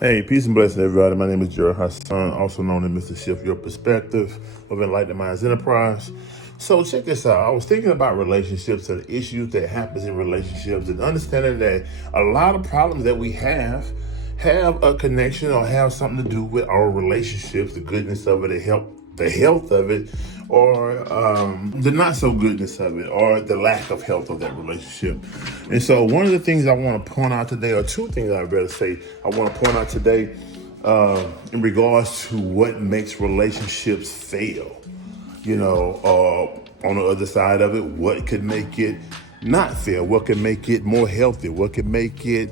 Hey, peace and blessings, everybody. My name is Gerald Hassan, also known as Mr. Shift Your Perspective of Enlightened Minds Enterprise. So check this out. I was thinking about relationships and the issues that happens in relationships and understanding that a lot of problems that we have a connection or have something to do with our relationships, the goodness of it, the health of it, or the not so goodness of it, or the lack of health of that relationship. And so, one of the things I want to point out today, or two things I better say, I want to point out today in regards to what makes relationships fail. On the other side of it, what could make it not fail? What could make it more healthy? What could make it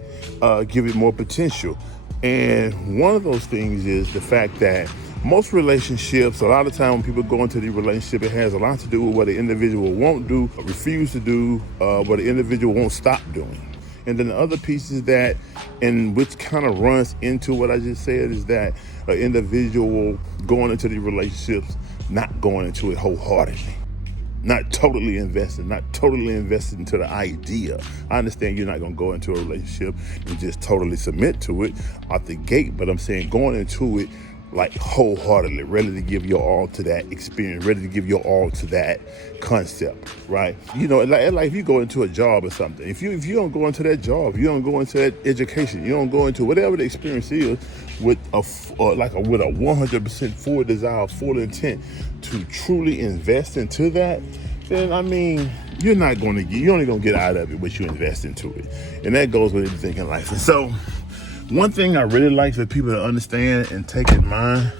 give it more potential? And one of those things is the fact that most relationships, a lot of time when people go into the relationship, it has a lot to do with what the individual won't do, refuse to do, what the individual won't stop doing. And then the other piece is that, and which kind of runs into what I just said, is that an individual going into the relationships, not going into it wholeheartedly. Not totally invested into the idea. I understand you're not going to go into a relationship and just totally submit to it out the gate, but I'm saying going into it like wholeheartedly, ready to give your all to that experience, ready to give your all to that concept, right? Like if you go into a job or something, if you don't go into that job, you don't go into that education, you don't go into whatever the experience is with a 100% full desire, full intent to truly invest into that, then I mean, you're only going to get out of it what you invest into it. And that goes with everything in life. And so one thing I really like for people to understand and take in mind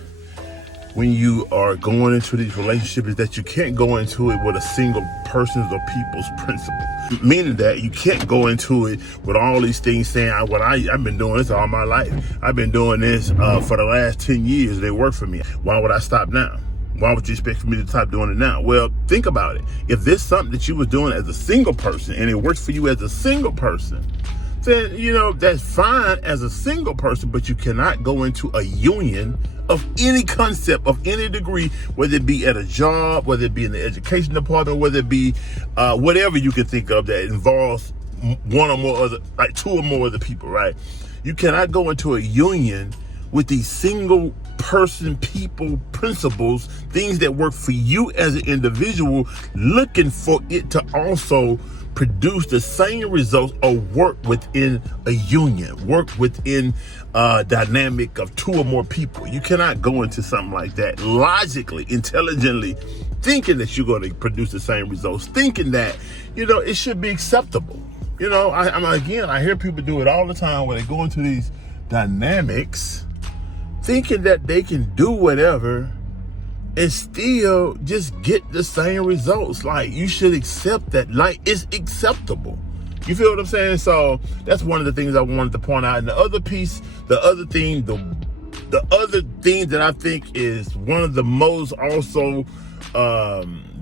when you are going into these relationships is that you can't go into it with a single person's or people's principle. Meaning that you can't go into it with all these things saying, I've been doing this all my life. I've been doing this for the last 10 years. They work for me. Why would I stop now? Why would you expect for me to stop doing it now? Well, think about it. If there's something that you was doing as a single person and it works for you as a single person, then, that's fine as a single person, but you cannot go into a union of any concept, of any degree, whether it be at a job, whether it be in the education department, whether it be whatever you can think of that involves one or more other, like two or more other people, right? You cannot go into a union with these single person, people, principles, things that work for you as an individual, looking for it to also produce the same results or work within a union, work within a dynamic of two or more people. You cannot go into something like that logically, intelligently, thinking that you're going to produce the same results, thinking that, it should be acceptable. I hear people do it all the time where they go into these dynamics thinking that they can do whatever and still just get the same results. Like, you should accept that, like, it's acceptable. You feel what I'm saying? So that's one of the things I wanted to point out. And the other thing that I think is one of the most also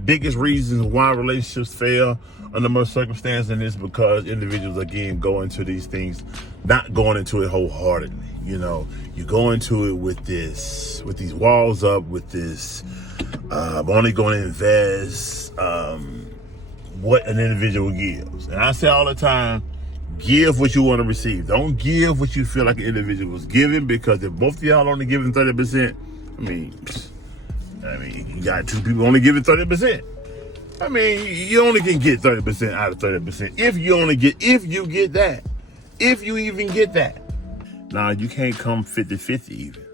biggest reasons why relationships fail under most circumstances, and it's because individuals again go into these things not going into it wholeheartedly. You go into it with these walls up, with this I'm only going to invest what an individual gives. And I say all the time, give what you want to receive. Don't give what you feel like an individual is giving, because if both of y'all only giving 30%, I mean, you got two people only giving 30%. I mean, you only can get 30% out of 30%. If you get that. If you even get that. Now, you can't come 50-50 even.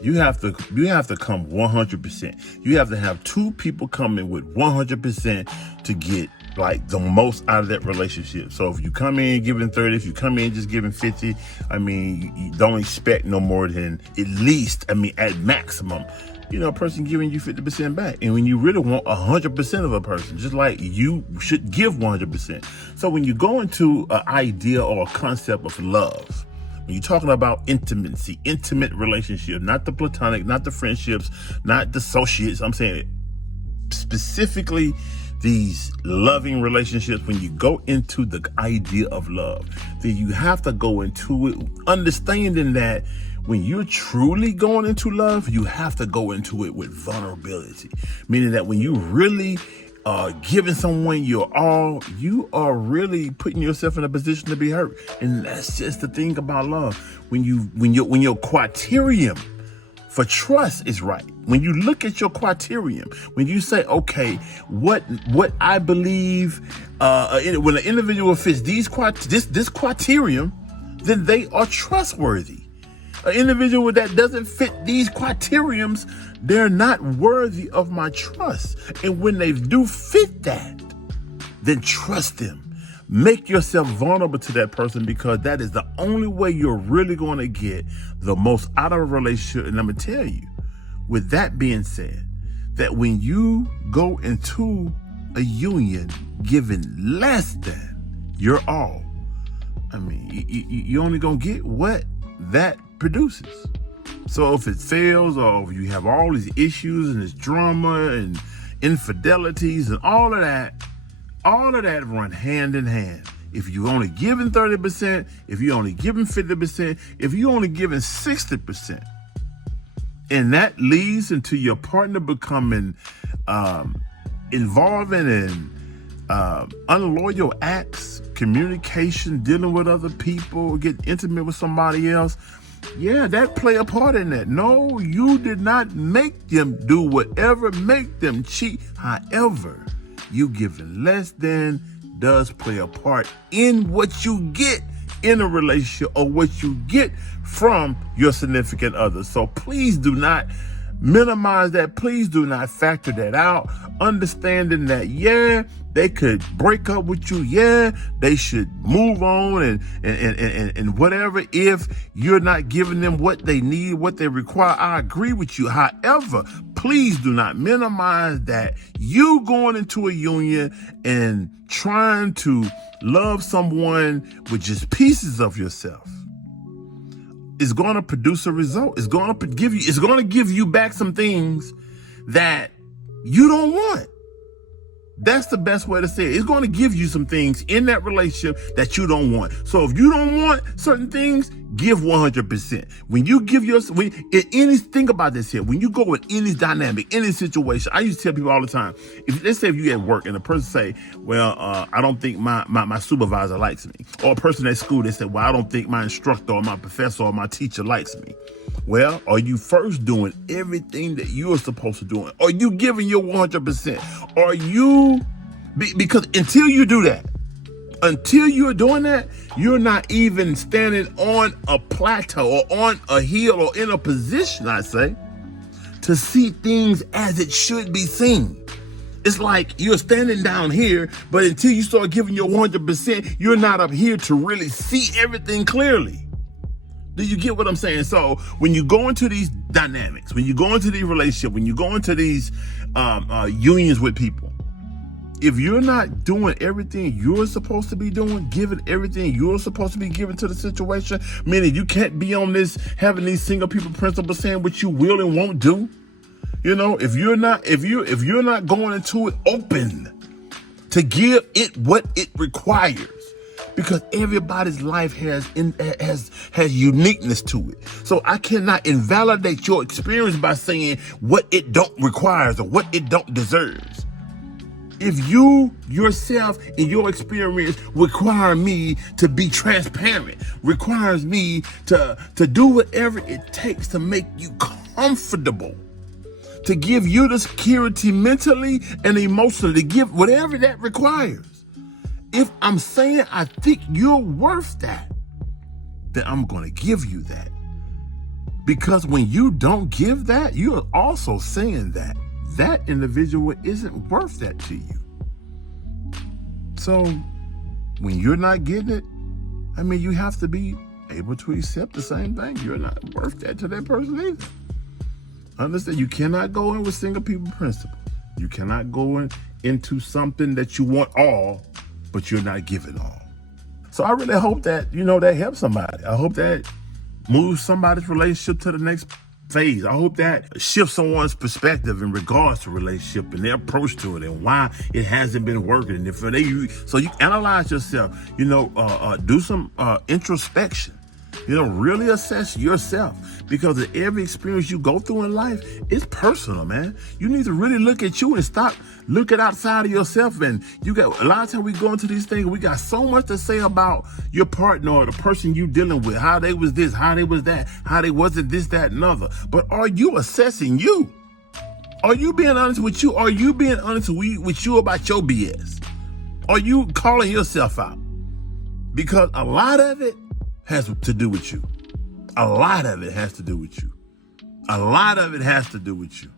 You have to come 100%. You have to have two people coming with 100% to get like the most out of that relationship. So if you come in giving 30, if you come in just giving 50, I mean, you don't expect no more than at maximum, a person giving you 50% back. And when you really want 100% of a person, just like you should give 100%. So when you go into an idea or a concept of love, when you're talking about intimacy, intimate relationship, not the platonic, not the friendships, not the associates, I'm saying specifically these loving relationships, when you go into the idea of love, then you have to go into it understanding that when you're truly going into love, you have to go into it with vulnerability. Meaning that when you really giving someone your all, you are really putting yourself in a position to be hurt. And that's just the thing about love. When your criterion for trust is right, when you look at your criterion, when you say, okay, what I believe, when an individual fits this criterion, then they are trustworthy. An individual that doesn't fit these criterions, they're not worthy of my trust. And when they do fit that, then trust them. Make yourself vulnerable to that person, because that is the only way you're really going to get the most out of a relationship. And I'm going to tell you, with that being said, that when you go into a union giving less than your all, I mean, you're only going to get what that produces. So if it fails, or if you have all these issues and this drama and infidelities and all of that run hand in hand. If you only giving 30%, if you only giving 50%, if you only giving 60%, and that leads into your partner becoming involving in unloyal acts, communication, dealing with other people, get intimate with somebody else, yeah, that play a part in that. No, you did not make them do whatever make them cheat. However, you giving less than does play a part in what you get in a relationship, or what you get from your significant other. So please do not minimize that. Please do not factor that out. Understanding that, yeah, they could break up with you. Yeah, they should move on and whatever, if you're not giving them what they need, what they require. I agree with you. However, please do not minimize that you going into a union and trying to love someone with just pieces of yourself is going to produce a result. It's going to give you back some things that you don't want. That's the best way to say it. It's going to give you some things in that relationship that you don't want. So if you don't want certain things, give 100%. When you give think about this here. When you go in any dynamic, any situation, I used to tell people all the time, let's say if you at work and a person say, well, I don't think my supervisor likes me. Or a person at school, they say, well, I don't think my instructor or my professor or my teacher likes me. Well, are you first doing everything that you're supposed to do? Are you giving your 100%? Are you, because until you do that, until you're doing that, you're not even standing on a plateau or on a hill or in a position, I say, to see things as it should be seen. It's like you're standing down here, but until you start giving your 100%, you're not up here to really see everything clearly. Do you get what I'm saying? So when you go into these dynamics, when you go into these relationships, when you go into these unions with people, if you're not doing everything you're supposed to be doing, giving everything you're supposed to be giving to the situation, meaning you can't be on this, having these single people principles saying what you will and won't do. You know, if you're not going into it open to give it what it requires, because everybody's life has uniqueness to it. So I cannot invalidate your experience by saying what it don't requires or what it don't deserves. If you yourself in your experience require me to be transparent, requires me to do whatever it takes to make you comfortable, to give you the security mentally and emotionally, to give whatever that requires. If I'm saying I think you're worth that, then I'm going to give you that. Because when you don't give that, you're also saying that that individual isn't worth that to you. So when you're not getting it, I mean, you have to be able to accept the same thing. You're not worth that to that person either. Understand, you cannot go in with single people principles. You cannot go into something that you want all, but you're not giving all. So I really hope that, that helps somebody. I hope that moves somebody's relationship to the next phase. I hope that shifts someone's perspective in regards to relationship and their approach to it and why it hasn't been working. So you analyze yourself, do some introspection Really assess yourself, because of every experience you go through in life, it's personal, man. You need to really look at you and stop looking outside of yourself. And you got a lot of times we go into these things, we got so much to say about your partner or the person you dealing with, how they was this, how they was that, how they wasn't this, that, and other. But are you assessing you? Are you being honest with you? Are you being honest with you about your BS? Are you calling yourself out? Because a lot of it has to do with you. A lot of it has to do with you. A lot of it has to do with you.